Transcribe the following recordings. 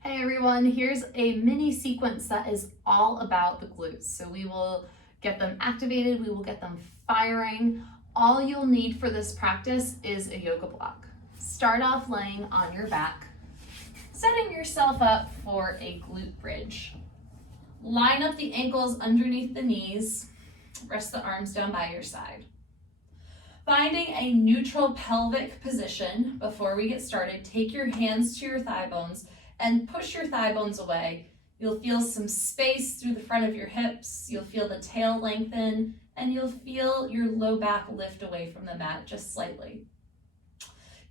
Hey everyone, here's a mini sequence that is all about the glutes. So we will get them activated, we will get them firing. All you'll need for this practice is a yoga block. Start off laying on your back, setting yourself up for a glute bridge. Line up the ankles underneath the knees, rest the arms down by your side. Finding a neutral pelvic position before we get started, take your hands to your thigh bones and push your thigh bones away. You'll feel some space through the front of your hips, you'll feel the tail lengthen, and you'll feel your low back lift away from the mat just slightly.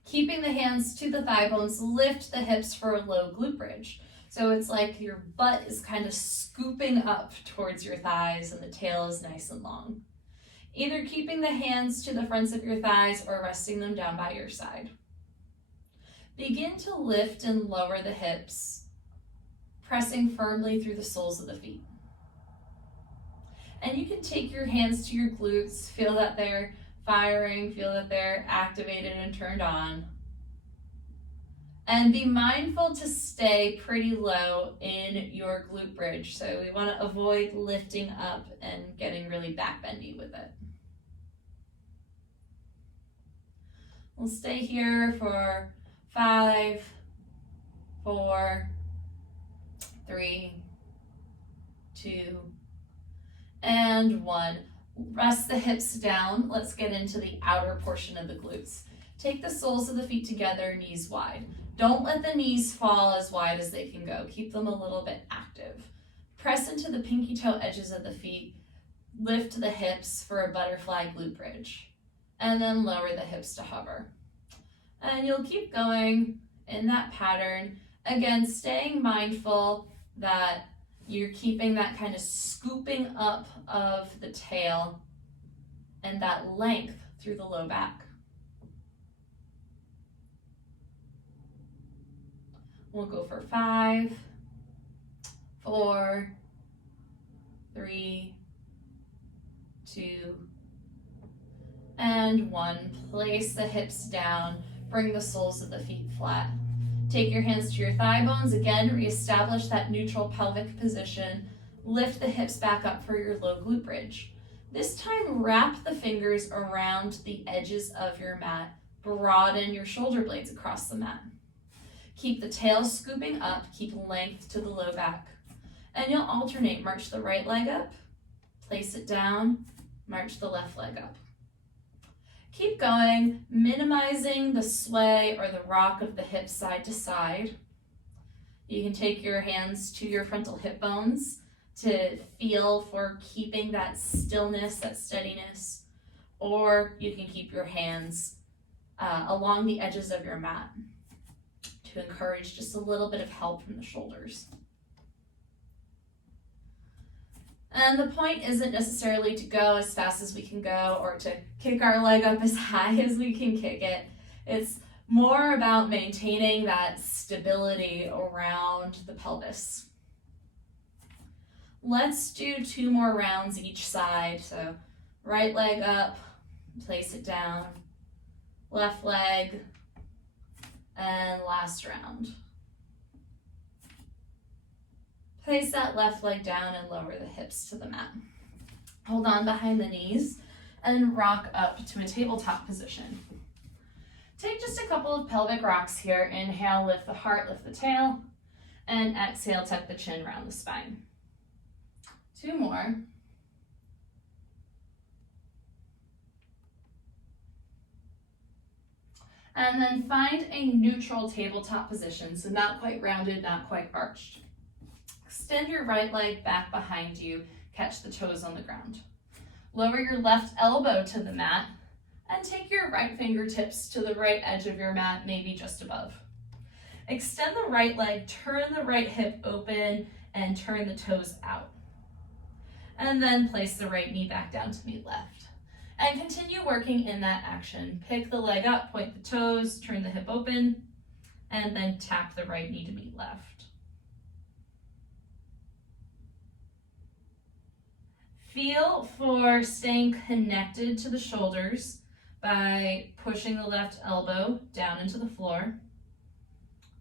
Keeping the hands to the thigh bones, lift the hips for a low glute bridge. So it's like your butt is kind of scooping up towards your thighs and the tail is nice and long. Either keeping the hands to the fronts of your thighs or resting them down by your side. Begin to lift and lower the hips, pressing firmly through the soles of the feet. And you can take your hands to your glutes, feel that they're firing, feel that they're activated and turned on. And be mindful to stay pretty low in your glute bridge. So we want to avoid lifting up and getting really back bendy with it. We'll stay here for 5, 4, 3, 2, and 1. Rest the hips down. Let's get into the outer portion of the glutes. Take the soles of the feet together, knees wide. Don't let the knees fall as wide as they can go. Keep them a little bit active. Press into the pinky toe edges of the feet. Lift the hips for a butterfly glute bridge. And then lower the hips to hover. And you'll keep going in that pattern. Again, staying mindful that you're keeping that kind of scooping up of the tail and that length through the low back. We'll go for 5, 4, 3, 2, and 1. Place the hips down, bring the soles of the feet flat. Take your hands to your thigh bones. Again, reestablish that neutral pelvic position. Lift the hips back up for your low glute bridge. This time, wrap the fingers around the edges of your mat. Broaden your shoulder blades across the mat. Keep the tail scooping up, keep length to the low back. And you'll alternate, march the right leg up, place it down, march the left leg up. Keep going, minimizing the sway or the rock of the hips side to side. You can take your hands to your frontal hip bones to feel for keeping that stillness, that steadiness, or you can keep your hands along the edges of your mat to encourage just a little bit of help from the shoulders. And the point isn't necessarily to go as fast as we can go or to kick our leg up as high as we can kick it. It's more about maintaining that stability around the pelvis. Let's do 2 more rounds each side. So right leg up, place it down, left leg, and last round. Place that left leg down and lower the hips to the mat. Hold on behind the knees and rock up to a tabletop position. Take just a couple of pelvic rocks here. Inhale, lift the heart, lift the tail, and exhale, tuck the chin around the spine. 2 more. And then find a neutral tabletop position, so not quite rounded, not quite arched. Extend your right leg back behind you, catch the toes on the ground. Lower your left elbow to the mat and take your right fingertips to the right edge of your mat, maybe just above. Extend the right leg, turn the right hip open and turn the toes out. And then place the right knee back down to meet left. And continue working in that action. Pick the leg up, point the toes, turn the hip open, and then tap the right knee to meet left. Feel for staying connected to the shoulders by pushing the left elbow down into the floor.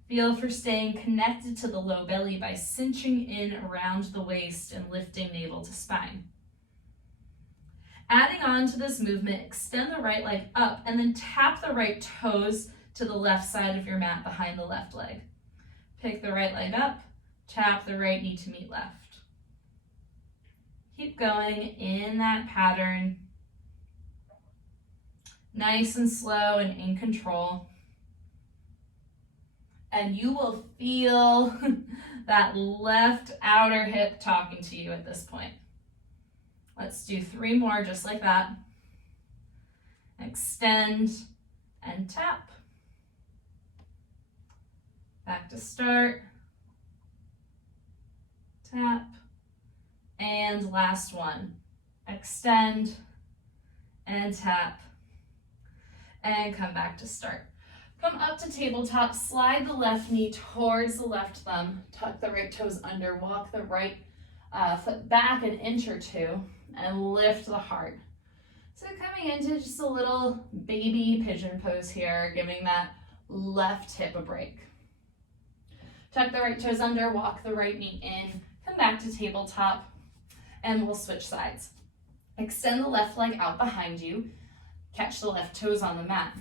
Feel for staying connected to the low belly by cinching in around the waist and lifting navel to spine. Adding on to this movement, extend the right leg up and then tap the right toes to the left side of your mat behind the left leg. Pick the right leg up, tap the right knee to meet left. Keep going in that pattern. Nice and slow and in control. And you will feel that left outer hip talking to you at this point. Let's do 3 more just like that. Extend and tap. Back to start. Tap. And last one. Extend and tap. And come back to start. Come up to tabletop, slide the left knee towards the left thumb, tuck the right toes under, walk the right foot back an inch or 2, and lift the heart. So coming into just a little baby pigeon pose here, giving that left hip a break. Tuck the right toes under, walk the right knee in, come back to tabletop, and we'll switch sides. Extend the left leg out behind you, catch the left toes on the mat.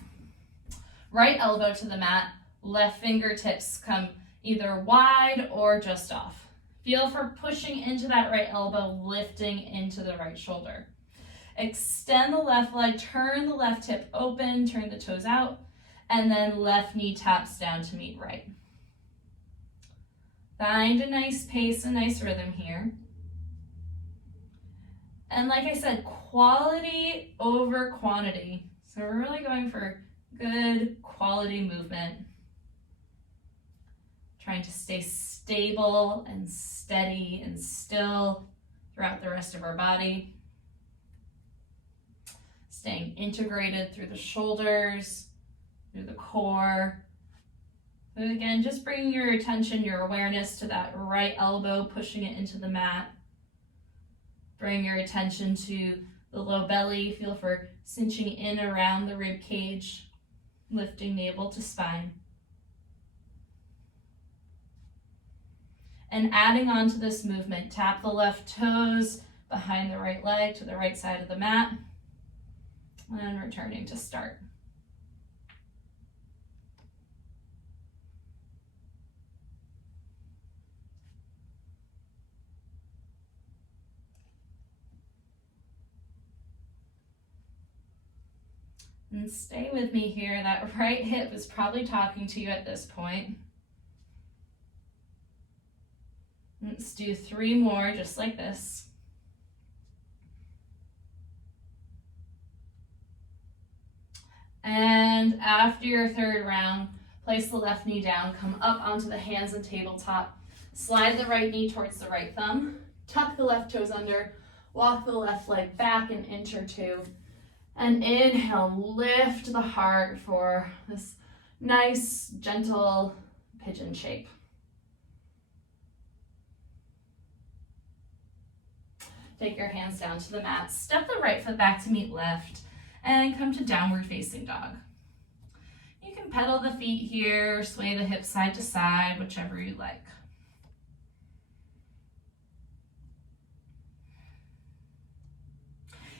Right elbow to the mat, left fingertips come either wide or just off. Feel for pushing into that right elbow, lifting into the right shoulder. Extend the left leg, turn the left hip open, turn the toes out, and then left knee taps down to meet right. Find a nice pace, a nice rhythm here. And like I said, quality over quantity. So we're really going for good quality movement. Trying to stay stable and steady and still throughout the rest of our body. Staying integrated through the shoulders, through the core. So again, just bringing your attention, your awareness to that right elbow, pushing it into the mat. Bring your attention to the low belly. Feel for cinching in around the rib cage. Lifting navel to spine. And adding on to this movement, tap the left toes behind the right leg to the right side of the mat. And returning to start. And stay with me here. That right hip is probably talking to you at this point. Let's do 3 more just like this. And after your 3rd round, place the left knee down, come up onto the hands and tabletop, slide the right knee towards the right thumb, tuck the left toes under, walk the left leg back an inch or 2, and inhale, lift the heart for this nice, gentle pigeon shape. Take your hands down to the mat, step the right foot back to meet left, and come to downward facing dog. You can pedal the feet here, sway the hips side to side, whichever you like.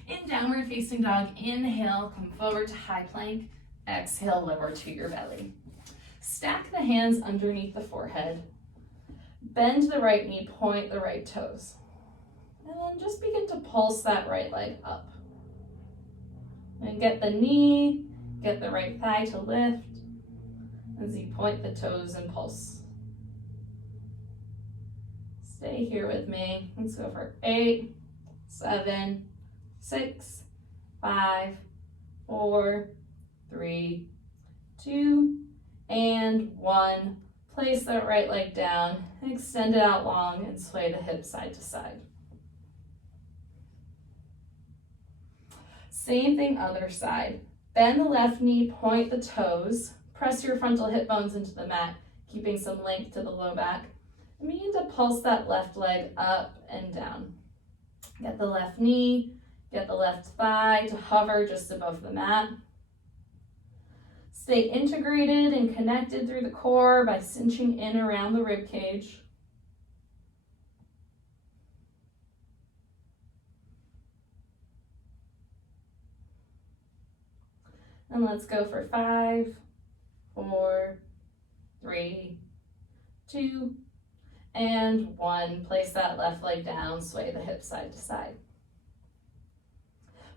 In downward facing dog, inhale, come forward to high plank. Exhale, lower to your belly. Stack the hands underneath the forehead. Bend the right knee, point the right toes. And then just begin to pulse that right leg up. And get the knee, get the right thigh to lift as you point the toes and pulse. Stay here with me. Let's go for 8, 7, 6, 5, 4, 3, 2, and 1. Place that right leg down, extend it out long, and sway the hips side to side. Same thing, other side. Bend the left knee, point the toes, press your frontal hip bones into the mat, keeping some length to the low back. And begin to pulse that left leg up and down. Get the left knee, get the left thigh to hover just above the mat. Stay integrated and connected through the core by cinching in around the rib cage. And let's go for 5, 4, 3, 2, and 1. Place that left leg down, sway the hips side to side.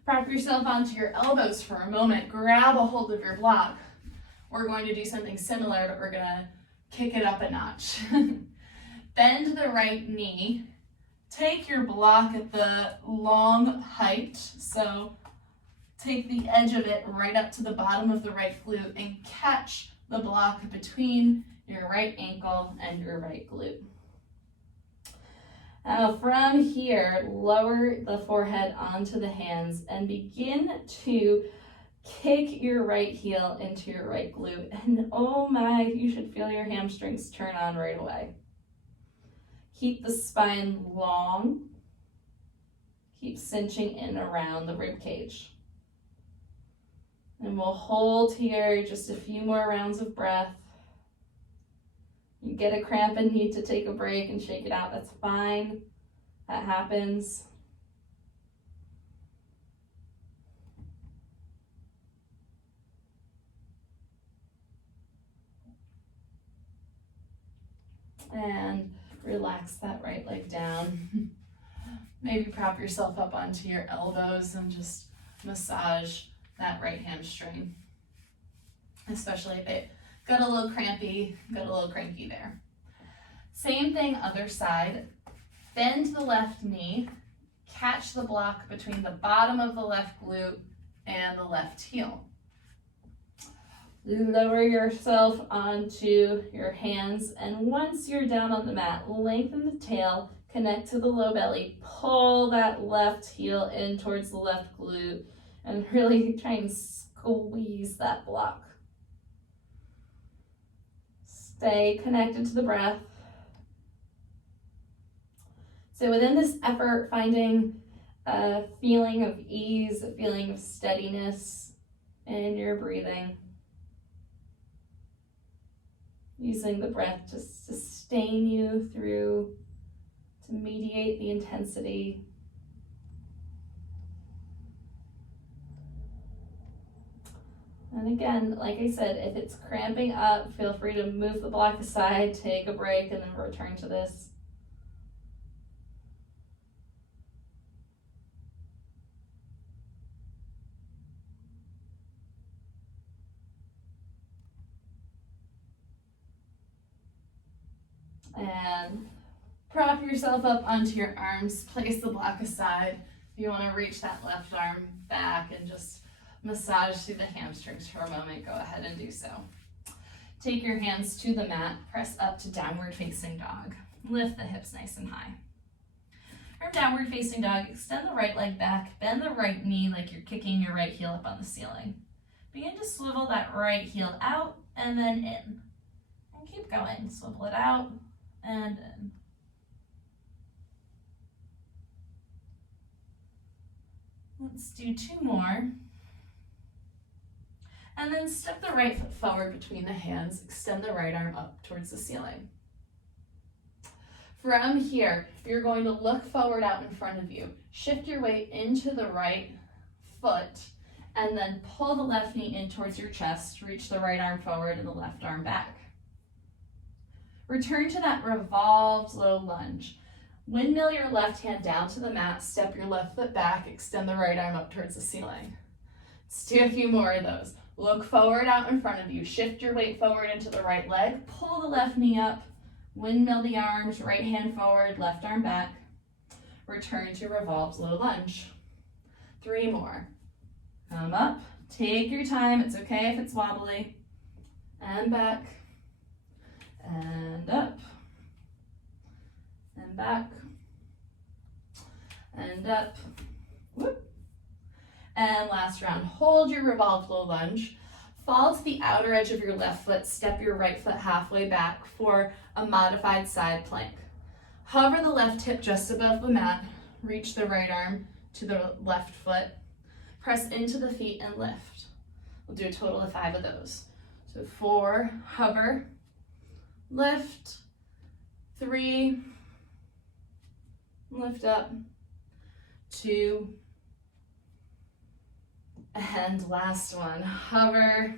Prop yourself onto your elbows for a moment. Grab a hold of your block. We're going to do something similar, but we're gonna kick it up a notch. Bend the right knee. Take your block at the long height. So take the edge of it right up to the bottom of the right glute and catch the block between your right ankle and your right glute. Now from here, lower the forehead onto the hands and begin to kick your right heel into your right glute. And oh my, you should feel your hamstrings turn on right away. Keep the spine long. Keep cinching in around the rib cage. And we'll hold here just a few more rounds of breath. You get a cramp and need to take a break and shake it out, that's fine. That happens. And relax that right leg down. Maybe prop yourself up onto your elbows and just massage that right hamstring, especially if it got a little crampy, got a little cranky there. Same thing, other side. Bend the left knee, catch the block between the bottom of the left glute and the left heel. Lower yourself onto your hands, and once you're down on the mat, lengthen the tail, connect to the low belly, pull that left heel in towards the left glute, and really try and squeeze that block. Stay connected to the breath. So within this effort, finding a feeling of ease, a feeling of steadiness in your breathing. Using the breath to sustain you through, to mediate the intensity. And again, like I said, if it's cramping up, feel free to move the block aside, take a break, and then return to this. And prop yourself up onto your arms, place the block aside. If you want to reach that left arm back and just massage through the hamstrings for a moment, go ahead and do so. Take your hands to the mat, press up to downward facing dog. Lift the hips nice and high. From downward facing dog, extend the right leg back, bend the right knee like you're kicking your right heel up on the ceiling. Begin to swivel that right heel out and then in. And keep going, swivel it out and in. Let's do 2 more. And then step the right foot forward between the hands, extend the right arm up towards the ceiling. From here, you're going to look forward out in front of you. Shift your weight into the right foot, and then pull the left knee in towards your chest, reach the right arm forward and the left arm back. Return to that revolved low lunge. Windmill your left hand down to the mat, step your left foot back, extend the right arm up towards the ceiling. Let's do a few more of those. Look forward out in front of you, shift your weight forward into the right leg, pull the left knee up, windmill the arms, right hand forward, left arm back. Return to revolved low lunge. 3 more. Come up, take your time, it's okay if it's wobbly. And back, and up, and back, and up. Whoop. And last round, hold your revolved low lunge. Fall to the outer edge of your left foot, step your right foot halfway back for a modified side plank. Hover the left hip just above the mat, reach the right arm to the left foot, press into the feet and lift. We'll do a total of 5 of those. So 4, hover, lift, 3, lift up, 2, and last one, hover,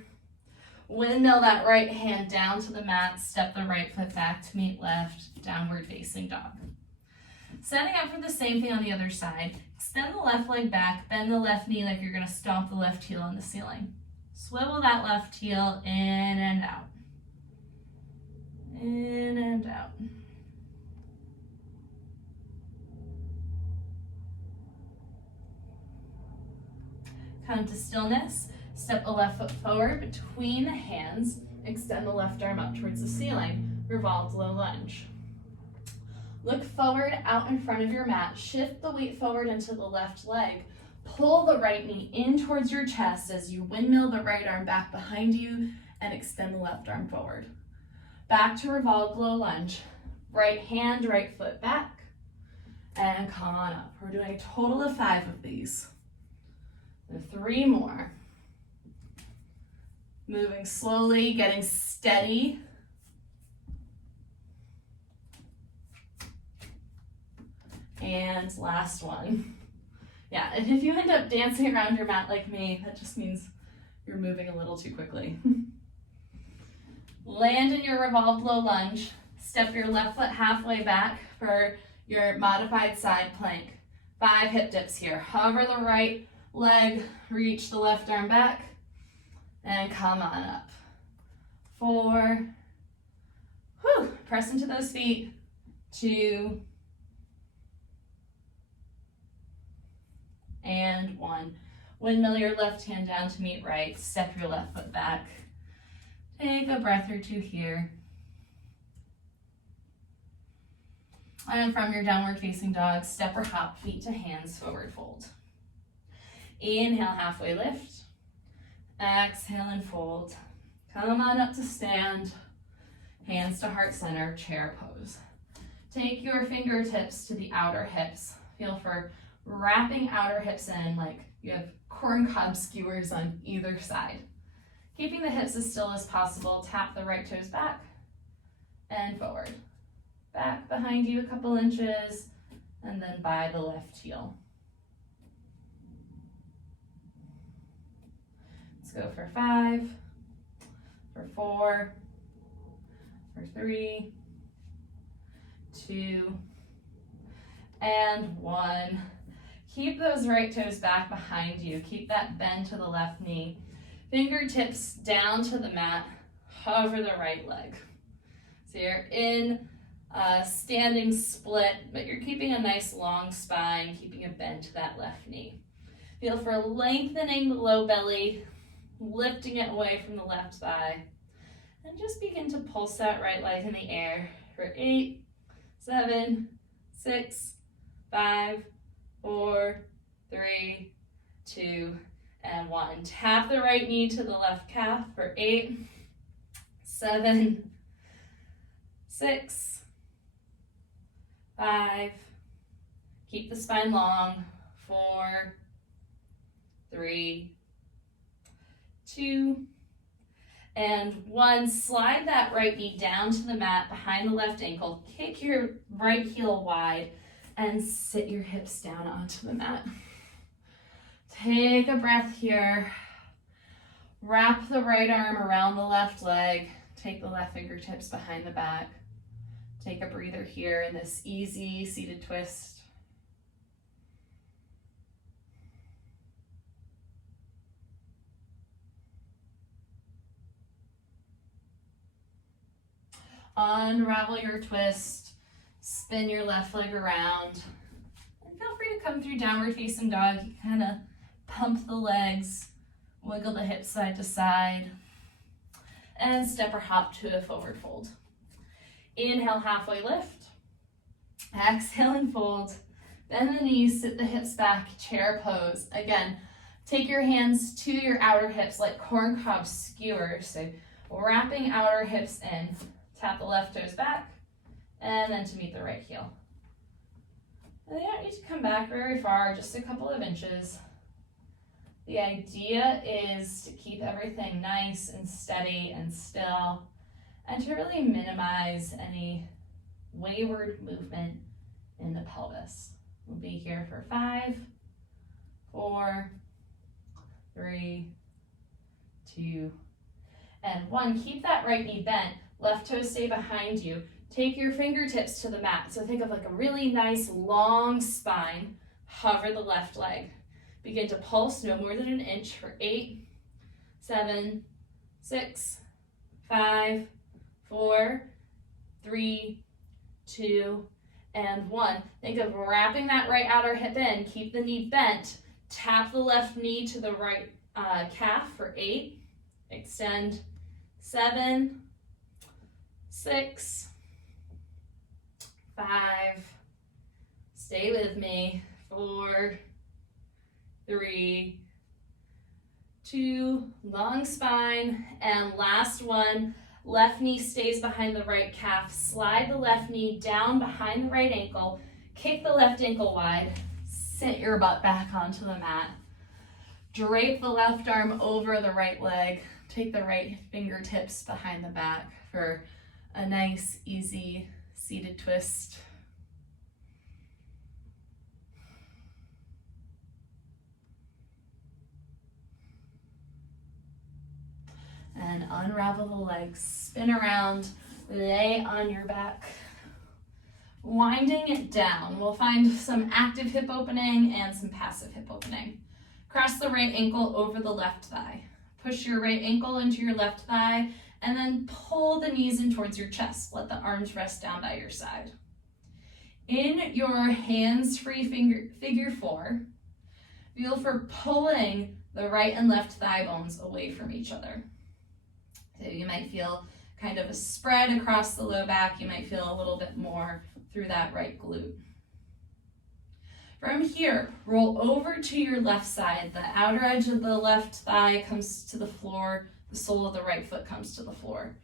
windmill that right hand down to the mat, step the right foot back to meet left, downward facing dog. Setting up for the same thing on the other side, extend the left leg back, bend the left knee like you're gonna stomp the left heel on the ceiling. Swivel that left heel in and out. In and out. Come to stillness. Step the left foot forward between the hands. Extend the left arm up towards the ceiling. Revolved low lunge. Look forward out in front of your mat. Shift the weight forward into the left leg. Pull the right knee in towards your chest as you windmill the right arm back behind you and extend the left arm forward. Back to revolved low lunge. Right hand, right foot back. And come on up. We're doing a total of 5 of these. And 3 more. Moving slowly, getting steady. And last one. Yeah, and if you end up dancing around your mat like me, that just means you're moving a little too quickly. Land in your revolved low lunge. Step your left foot halfway back for your modified side plank. 5 hip dips here. Hover the right leg, reach the left arm back, and come on up. 4, whew, press into those feet. 2, and 1. Windmill your left hand down to meet right. Step your left foot back. Take a breath or 2 here. And from your downward facing dog, step or hop feet to hands, forward fold. Inhale, halfway lift. Exhale and fold. Come on up to stand. Hands to heart center, chair pose. Take your fingertips to the outer hips. Feel for wrapping outer hips in like you have corncob skewers on either side. Keeping the hips as still as possible, tap the right toes back and forward. Back behind you a couple inches, and then by the left heel. Let's go for 5, for 4, for 3, 2, and 1. Keep those right toes back behind you. Keep that bend to the left knee. Fingertips down to the mat. Hover the right leg. So you're in a standing split, but you're keeping a nice long spine, keeping a bend to that left knee. Feel for lengthening the low belly, lifting it away from the left thigh. And just begin to pulse that right leg in the air for 8, 7, 6, 5, 4, 3, 2, and 1. Tap the right knee to the left calf for 8, 7, 6, 5. Keep the spine long. 4, 3, 2, and 1. Slide that right knee down to the mat behind the left ankle. Kick your right heel wide and sit your hips down onto the mat. Take a breath here. Wrap the right arm around the left leg. Take the left fingertips behind the back. Take a breather here in this easy seated twist. Unravel your twist. Spin your left leg around. And feel free to come through downward facing dog. You kind of pump the legs, wiggle the hips side to side, and step or hop to a forward fold. Inhale, halfway lift. Exhale and fold. Bend the knees, sit the hips back, chair pose. Again, take your hands to your outer hips like corncob skewers. So wrapping outer hips in. Tap the left toes back, and then to meet the right heel. And you don't need to come back very far, just a couple of inches. The idea is to keep everything nice and steady and still, and to really minimize any wayward movement in the pelvis. We'll be here for 5, 4, 3, 2, and 1. Keep that right knee bent, left toe stay behind you. Take your fingertips to the mat. So think of like a really nice long spine. Hover the left leg. Begin to pulse no more than an inch for 8, 7, 6, 5, 4, 3, 2, and 1. Think of wrapping that right outer hip in. Keep the knee bent. Tap the left knee to the right calf for 8. Extend. 7, 6, 5. Stay with me. 4, 3, 2. Long spine. And last one. Left knee stays behind the right calf. Slide the left knee down behind the right ankle. Kick the left ankle wide. Sit your butt back onto the mat. Drape the left arm over the right leg. Take the right fingertips behind the back for a nice, easy seated twist. And unravel the legs, spin around, lay on your back. Winding it down, we'll find some active hip opening and some passive hip opening. Cross the right ankle over the left thigh. Push your right ankle into your left thigh and then pull the knees in towards your chest. Let the arms rest down by your side. In your hands-free figure 4, feel for pulling the right and left thigh bones away from each other. So you might feel kind of a spread across the low back. You might feel a little bit more through that right glute. From here, roll over to your left side. The outer edge of the left thigh comes to the floor. The sole of the right foot comes to the floor.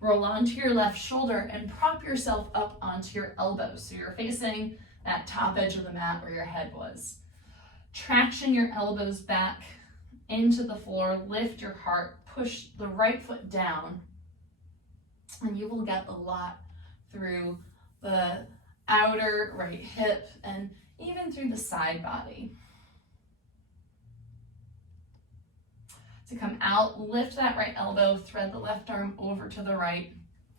Roll onto your left shoulder and prop yourself up onto your elbows. So you're facing that top edge of the mat where your head was. Traction your elbows back into the floor. Lift your heart. Push the right foot down. And you will get a lot through the outer right hip and even through the side body. To come out, lift that right elbow, thread the left arm over to the right,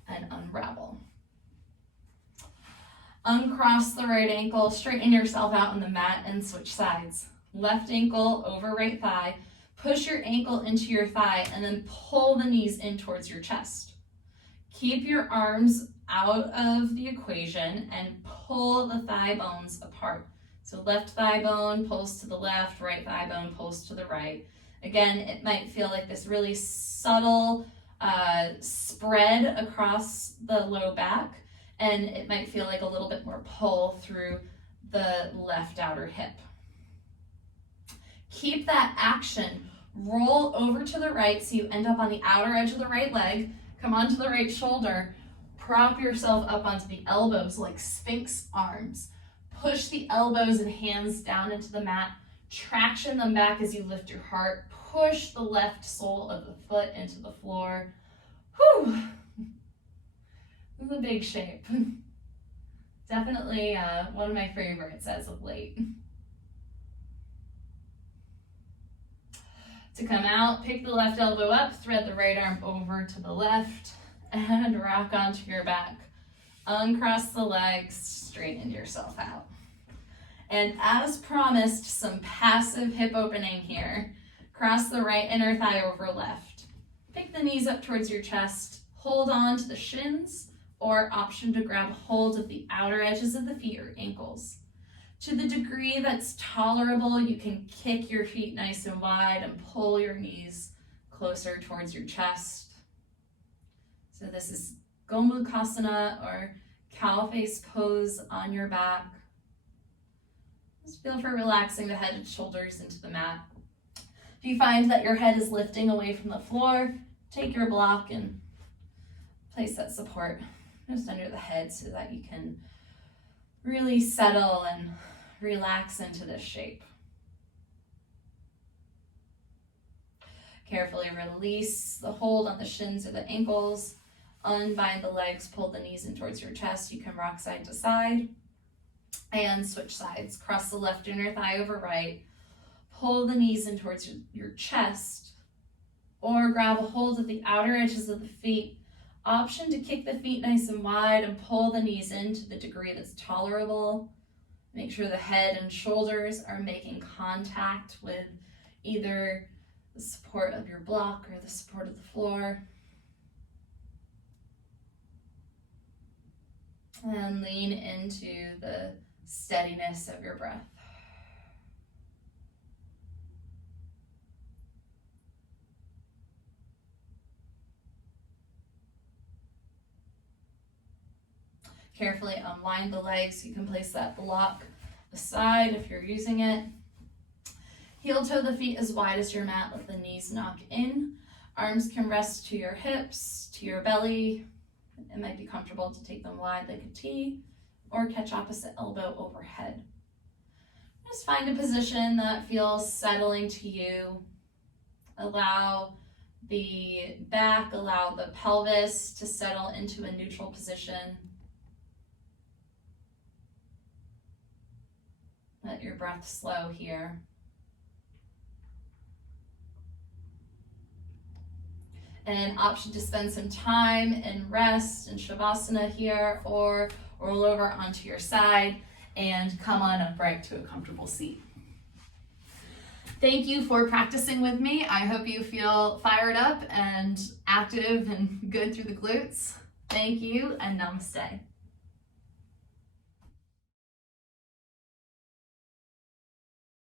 and unravel. Uncross the right ankle, straighten yourself out on the mat and switch sides. Left ankle over right thigh, push your ankle into your thigh, and then pull the knees in towards your chest. Keep your arms out of the equation and pull the thigh bones apart. So left thigh bone pulls to the left, right thigh bone pulls to the right. Again, it might feel like this really subtle spread across the low back, and it might feel like a little bit more pull through the left outer hip. Keep that action. Roll over to the right so you end up on the outer edge of the right leg. Come onto the right shoulder. Prop yourself up onto the elbows like Sphinx arms. Push the elbows and hands down into the mat. Traction them back as you lift your heart. Push the left sole of the foot into the floor. Whew! This is a big shape. Definitely one of my favorites as of late. To come out, pick the left elbow up, thread the right arm over to the left, and rock onto your back. Uncross the legs, straighten yourself out. And as promised, some passive hip opening here. Cross the right inner thigh over left. Pick the knees up towards your chest. Hold on to the shins, or option to grab hold of the outer edges of the feet or ankles. To the degree that's tolerable, you can kick your feet nice and wide and pull your knees closer towards your chest. So this is Gomukhasana or cow face pose on your back. Just feel for relaxing the head and shoulders into the mat. If you find that your head is lifting away from the floor, take your block and place that support just under the head so that you can really settle and relax into this shape. Carefully release the hold on the shins or the ankles. Unbind the legs, pull the knees in towards your chest. You can rock side to side and switch sides. Cross the left inner thigh over right. Pull the knees in towards your chest, or grab a hold of the outer edges of the feet. Option to kick the feet nice and wide and pull the knees in to the degree that's tolerable. Make sure the head and shoulders are making contact with either the support of your block or the support of the floor. And lean into the steadiness of your breath. Carefully unwind the legs. You can place that block aside if you're using it. Heel toe the feet as wide as your mat. Let the knees knock in. Arms can rest to your hips, to your belly. It might be comfortable to take them wide like a T, or catch opposite elbow overhead. Just find a position that feels settling to you. Allow the back, allow the pelvis to settle into a neutral position. Let your breath slow here. An option to spend some time in rest and Shavasana here, or roll over onto your side and come on upright to a comfortable seat. Thank you for practicing with me. I hope you feel fired up and active and good through the glutes. Thank you and namaste.